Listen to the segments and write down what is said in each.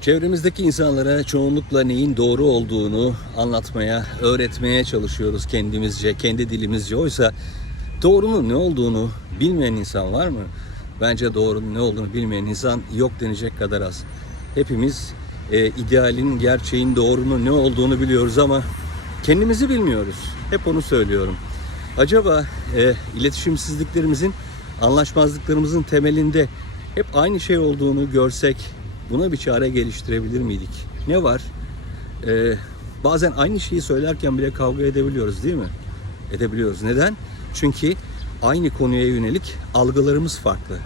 Çevremizdeki insanlara çoğunlukla neyin doğru olduğunu anlatmaya, öğretmeye çalışıyoruz kendimizce, kendi dilimizce. Oysa doğrunun ne olduğunu bilmeyen insan var mı? Bence doğrunun ne olduğunu bilmeyen insan yok denecek kadar az. Hepimiz e, idealin, gerçeğin, doğrunun ne olduğunu biliyoruz ama kendimizi bilmiyoruz. Hep onu söylüyorum. Acaba e, iletişimsizliklerimizin, anlaşmazlıklarımızın temelinde hep aynı şey olduğunu görsek buna bir çare geliştirebilir miydik? Ne var? E, bazen aynı şeyi söylerken bile kavga edebiliyoruz değil mi? Edebiliyoruz. Neden? Çünkü aynı konuya yönelik algılarımız farklı.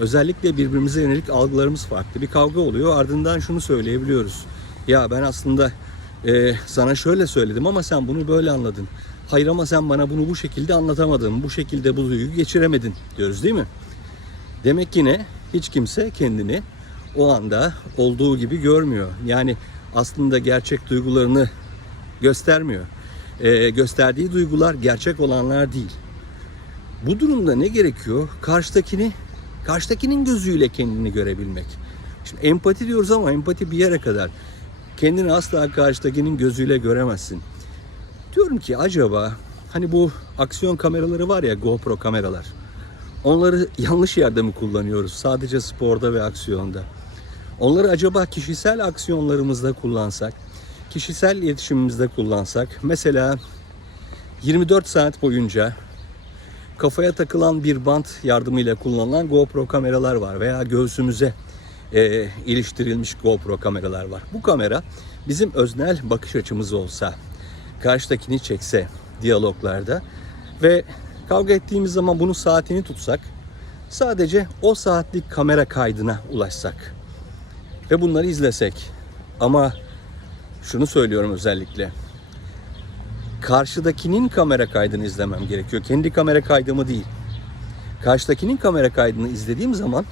Özellikle birbirimize yönelik algılarımız farklı. Bir kavga oluyor ardından şunu söyleyebiliyoruz. Ya ben aslında e, sana şöyle söyledim ama sen bunu böyle anladın. Hayır ama sen bana bunu bu şekilde anlatamadın. Bu şekilde bu duyguyu geçiremedin diyoruz değil mi? Demek ki ne? Hiç kimse kendini o anda olduğu gibi görmüyor. Yani aslında gerçek duygularını göstermiyor. E, gösterdiği duygular gerçek olanlar değil. Bu durumda ne gerekiyor? Karşıdakini, karşıdakinin gözüyle kendini görebilmek. Şimdi empati diyoruz ama empati bir yere kadar. Kendini asla karşıdakinin gözüyle göremezsin. Diyorum ki acaba hani bu aksiyon kameraları var ya GoPro kameralar. Onları yanlış yerde mi kullanıyoruz? Sadece sporda ve aksiyonda. Onları acaba kişisel aksiyonlarımızda kullansak, kişisel iletişimimizde kullansak, mesela 24 saat boyunca kafaya takılan bir bant yardımıyla kullanılan GoPro kameralar var veya göğsümüze e, iliştirilmiş GoPro kameralar var. Bu kamera bizim öznel bakış açımız olsa, karşıdakini çekse diyaloglarda ve kavga ettiğimiz zaman bunun saatini tutsak, sadece o saatlik kamera kaydına ulaşsak ve bunları izlesek. Ama şunu söylüyorum özellikle karşıdakinin kamera kaydını izlemem gerekiyor. Kendi kamera kaydımı değil. Karşıdakinin kamera kaydını izlediğim zaman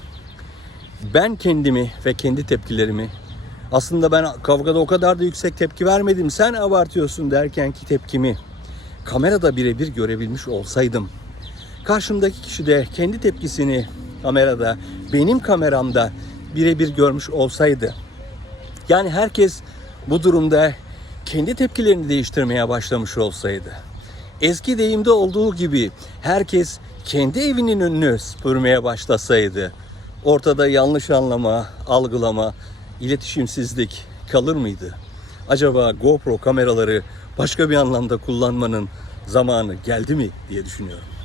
ben kendimi ve kendi tepkilerimi aslında ben kavgada o kadar da yüksek tepki vermedim sen abartıyorsun derken ki tepkimi kamerada birebir görebilmiş olsaydım karşımdaki kişi de kendi tepkisini kamerada benim kameramda birebir görmüş olsaydı yani herkes bu durumda kendi tepkilerini değiştirmeye başlamış olsaydı. Eski deyimde olduğu gibi herkes kendi evinin önünü süpürmeye başlasaydı. Ortada yanlış anlama, algılama, iletişimsizlik kalır mıydı? Acaba GoPro kameraları başka bir anlamda kullanmanın zamanı geldi mi diye düşünüyorum.